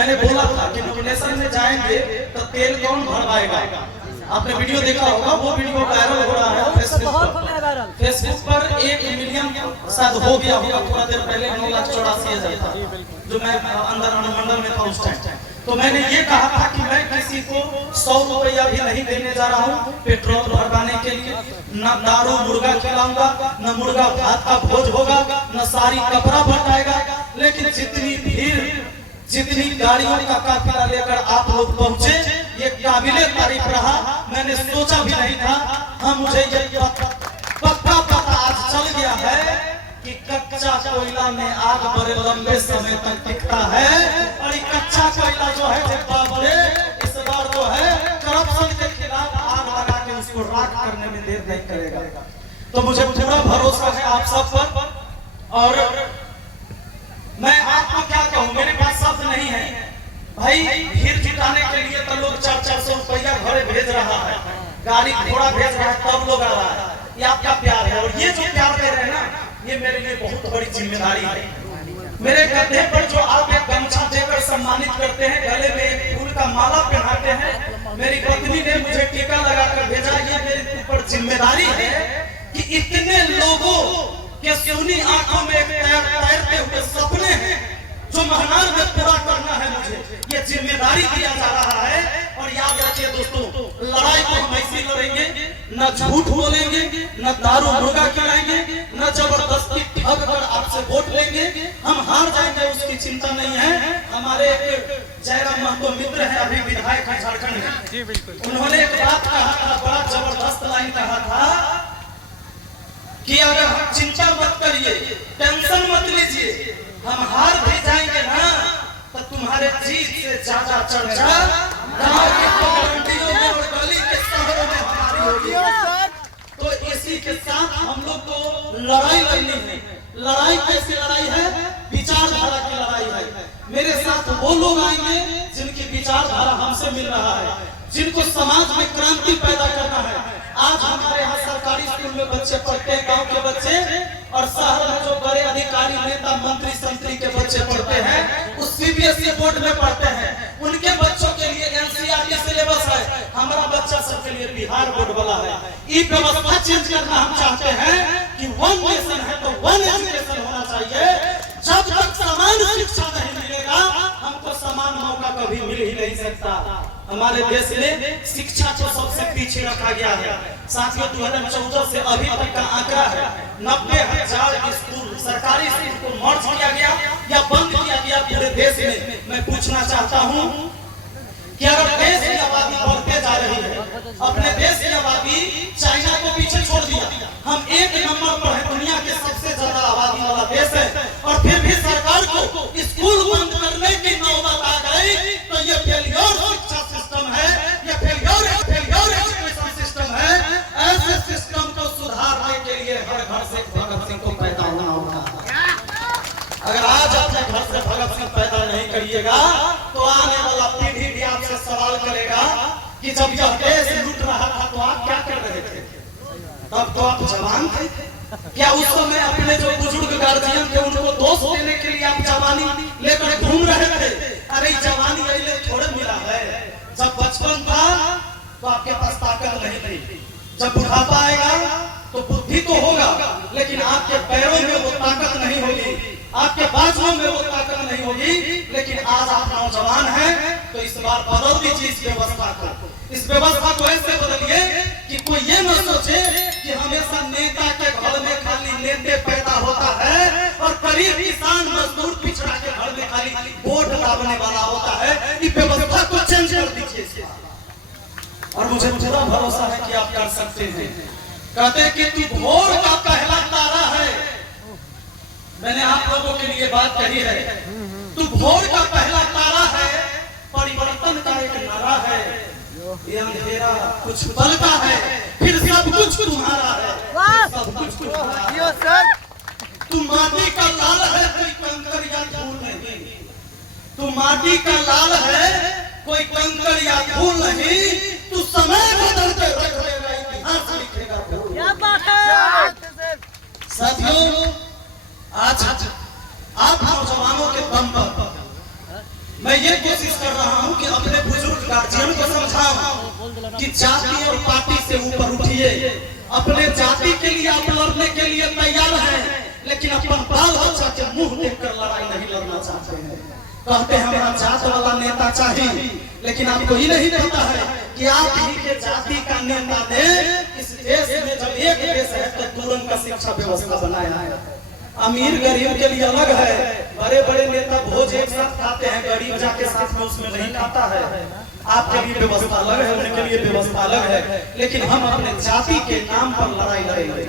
मैंने बोला था कि नॉमिनेशन में जाएंगे तो तेल कौन भरवाएगा। आपने वीडियो देखा होगा, वो वीडियो वायरल हो रहा है फेसबुक पर 1 मिलियन शायद हो गया होगा। थोड़ा देर पहले 9,84,000 था जो मैं अंदर अनुमंडल में था उस टाइम। तो मैंने ये कहा था कि मैं किसी को 100 रुपया भी नहीं देने जा रहा हूँ पेट्रोल भरवाने के लिए, न दारू मुर्गा खिलाऊंगा, न मुर्गा भात का भोज होगा, न सारी कपड़ा बटाएगा। लेकिन जितनी भीड़, जितनी गाड़ियों का काफिला लेकर आप लोग पहुंचे, ये काबिले तारीफ रहा। मैंने सोचा भी नहीं था। हाँ, मुझे ये पक्का पता आज चल गया है कि कच्चा कोयला में आग बड़े लंबे समय तक टिकता है। और ये कच्चा कोयला जो है बाबरे इस बार जो है करप्शन के खिलाफ आग लगा के उसको राख करने में देर नहीं करेगा। तो मुझे पूरा भरोसा है आप सब पर। और मैं आपको क्या कहूँ, मेरे पास शब्द नहीं है भाई। भीड़ जुटाने के लिए तो लोग 400-400 रुपया घरे भेज रहा है, गाड़ी घोड़ा भेज रहा है, तब लोग आ रहा है। ये आपका प्यार है। और ये जो प्यार दे रहे हैं ना, ये मेरे लिए बहुत बड़ी जिम्मेदारी है। मेरे कंधे पर जो आप एक गमछा देकर सम्मानित करते हैं, गले में एक फूल का माला पहनाते हैं, मेरी पत्नी ने मुझे टीका लगाकर भेजा। ये मेरे ऊपर जिम्मेदारी है कि इतने लोगों के सोनी आंखों में तैरते हुए सपने हैं जो महनार में पूरा करना है। मुझे ये जिम्मेदारी दिया जा रहा है। और याद रखिए दोस्तों, लड़ाई को हम ऐसी लड़ेंगे, न झूठ बोलेंगे, न दारू मुर्गा खिलाएंगे, न जबरदस्ती ठग कर आपसे वोट लेंगे। हम हार जाएंगे उसकी चिंता नहीं है। हमारे जयराम महतो मित्र है, अभी विधायक है झारखंड में, उन्होंने एक बात कहा था, बड़ा जबरदस्त लाइन कहा था कि अगर हम चिंता मत करिए, टेंशन मत लीजिए, हम हार भी जाएंगे ना तो तुम्हारे जीत से ज्यादा चर्चा गांव की मंडियों में और गली के शहरों में हमारी होगी। तो इसी के साथ हम लोग को लड़ाई लड़नी है। लड़ाई कैसी लड़ाई है? विचारधारा की लड़ाई है। मेरे साथ वो लोग आएंगे जिनकी विचारधारा हमसे मिल रहा है, जिनको समाज में क्रांति पैदा करना है। आज हमारे यहाँ सरकारी स्कूल में बच्चे पढ़ते हैं, गांव के बच्चे, और शहर में जो बड़े अधिकारी नेता मंत्री संतरी के बच्चे पढ़ते हैं, उस सीबीएसई बोर्ड में पढ़ते हैं। उनके बच्चों के लिए एनसीईआरटी सिलेबस है, हमारा बच्चा सबके लिए बिहार बोर्ड वाला है। ये व्यवस्था चेंज करना हम चाहते हैं कि वन नेशन है तो वन एजुकेशन होना चाहिए। जब तक समान शिक्षा नहीं मिलेगा, हमको समान मौका कभी मिल ही नहीं सकता। हमारे देश में शिक्षा को सबसे पीछे रखा गया है। साथियों, 2014 से अभी तक का आंकड़ा है 90,000 स्कूल, सरकारी स्कूल को मर्ज किया गया या बंद किया गया पूरे देश में। मैं पूछना चाहता हूं कि अगर देश की आबादी बढ़ते जा रही है, अपने देश की आबादी चाइना को पीछे छोड़ दिया, हम 1 नंबर पर है, दुनिया के सबसे ज्यादा आबादी वाला देश है, और फिर भी सरकार को स्कूल बंद करने की नौबत आ गई, तो ये फेलियर शिक्षा सिस्टम है, ये फेलियर एजुकेशन सिस्टम है। ऐसे सिस्टम को सुधारने के लिए हर घर से भगत सिंह को पैदा होना होगा। अगर आज अपने घर से भगत सिंह पैदा नहीं करिएगा तो आने वाला पीढ़ी भी आपसे सवाल करेगा कि जब यह देश लूट रहा था तो आप क्या कर रहे थे? तब तो आप जवान थे। क्या उस समय अपने जो बुजुर्ग गार्जियन थे उनको दोष देने के लिए आप जवानी लेकर घूम रहे थे? अरे जवानी पहले थोड़े मिला है। जब बचपन था तो आपके पास ताकत नहीं थी, जब बुढ़ापा आएगा तो बुद्धि तो होगा, लेकिन आपके पैरों में वो ताकत नहीं होगी, आपके बाजुओं में वो ताकत नहीं होगी। लेकिन आज आप नौजवान हैं तो इस बार बदल दीजिए इस व्यवस्था को। इस व्यवस्था को ऐसे बदलिए कि कोई ये न सोचे कि हमेशा नेता के घर में खाली नेता पैदा होता है और गरीब किसान मजदूर पिछड़ा के घर में खाली वोट दाबने वाला होता है। इस व्यवस्था को चेंज कर दीजिए और मुझे पूरा भरोसा है कि आप कर सकते हैं। कहते कि तू भोर का पहला तारा है, मैंने आप लोगों के लिए बात कही है। तू भोर का पहला तारा है, परिवर्तन का एक नारा है। ये अंधेरा कुछ पलता है, फिर सब कुछ तुम्हारा है, सब कुछ तुम्हारा है। तू माटी का लाल है, कोई कंकर या धूल नहीं। तू माटी का लाल है, कोई कंकर या धूल नहीं। तू समय बदलते रख देगा, इतिहास लिखेगा। क्या बात है साथियों, आज आप नौजवानों के दम पर मैं ये कि जाति और पार्टी से ऊपर उठिए। अपने जाति के लिए आप लड़ने के लिए तैयार हैं, लेकिन अपन बाल बच्चा के मुंह देखकर लड़ाई नहीं लड़ना चाहते हैं। कहते हैं हमारा जात वाला नेता चाहिए, लेकिन आपको ही नहीं पता है कि आप ही के जाति का नेता ने इस देश में जब एक देश है तो तुरंत का शिक्षा व्यवस्था बनाया है। अमीर गरीब के लिए अलग है, बड़े बड़े नेता भोज एक साथ खाते हैं, गरीब जाके साथ में उसमें नहीं खाता है। आपके लिए व्यवस्था अलग है, उनके लिए व्यवस्था अलग है, लेकिन हम अपने जाति के नाम पर लड़ाई लड़ेंगे।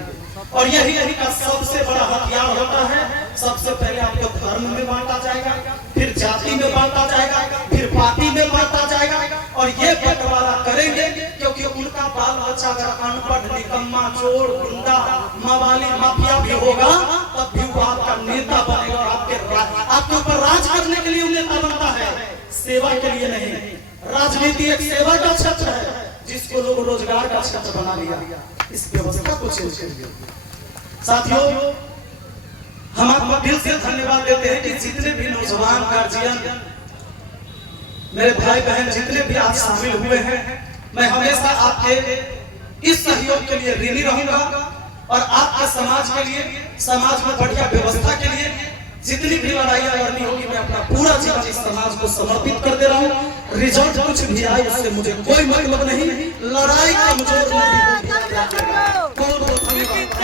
और यही का सबसे बड़ा हथियार होता है। सबसे पहले आपको धर्म में बांटा जाएगा, फिर जाति में बांटा जाएगा, फिर पार्टी में बांटा जाएगा। और ये बंटवारा करेंगे क्योंकि उनका बाल बच्चा अगर अनपढ़, निकम्मा, चोर, गुंडा, मवाली, माफिया भी होगा, तब भी वो आपका नेता बनेगा। आपके ऊपर राज करने के लिए नेता बनता है, सेवा के लिए नहीं। राजनीति एक सेवा का क्षेत्र है, जिसको लोग रोजगार का क्षेत्र बना लिया। इस व्यवस्था को चेंज करिए। साथियों, हम आपको दिल से धन्यवाद देते हैं कि जितने भी नौजवान गार्जियन, मेरे भाई बहन जितने भी आज शामिल हुए हैं, मैं हमेशा आपके इस सहयोग के लिए ऋणी रहूंगा। और आपके समाज के लिए, समाज में बढ़िया व्यवस्था के लिए जितनी भी लड़ाइयाँ लड़नी होगी, मैं अपना पूरा जीवन इस समाज को समर्पित कर दे रहा हूँ। रिजल्ट कुछ भी आए उससे मुझे कोई मतलब नहीं, लड़ाई कमजोर नहीं होगी। बहुत बहुत धन्यवाद।